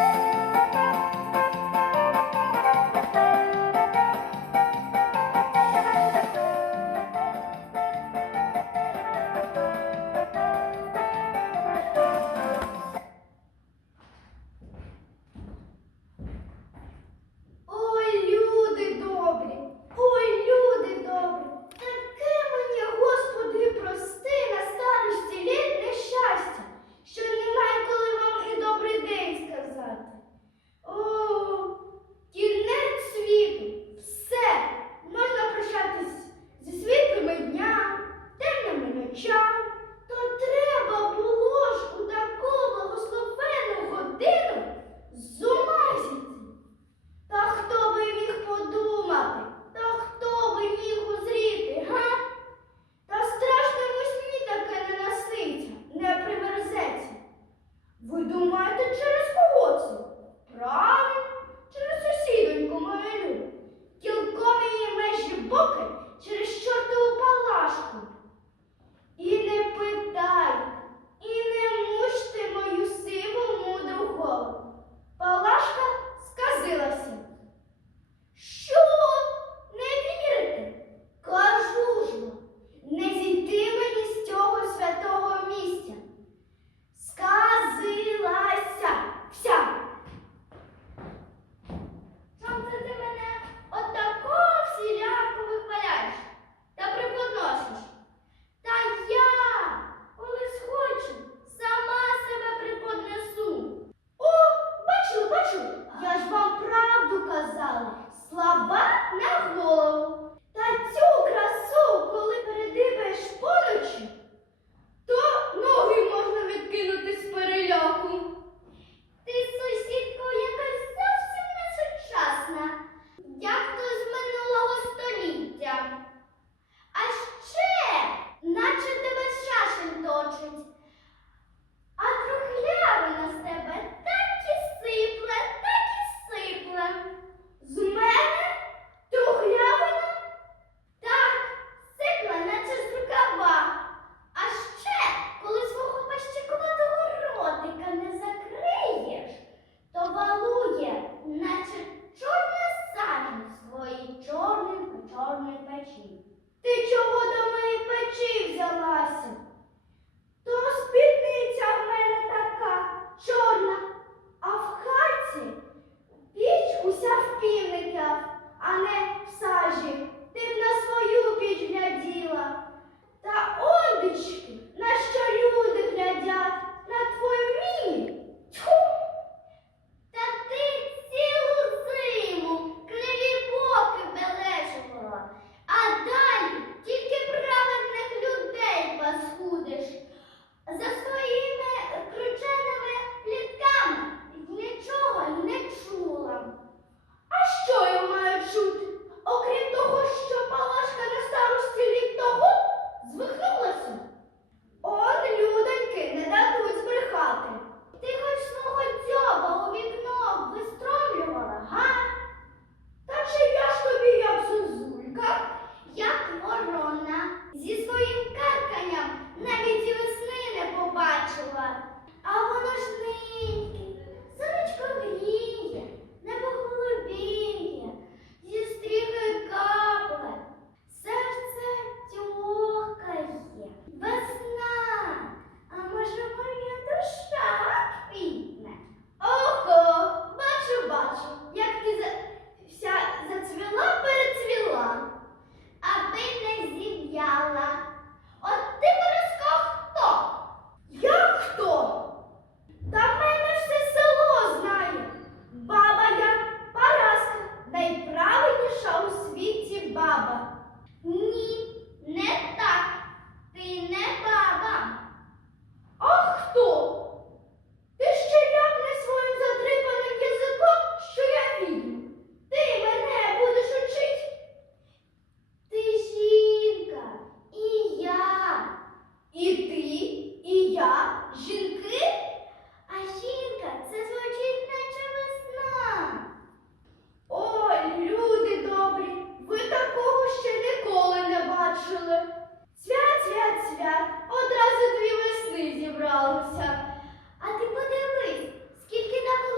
Thank you.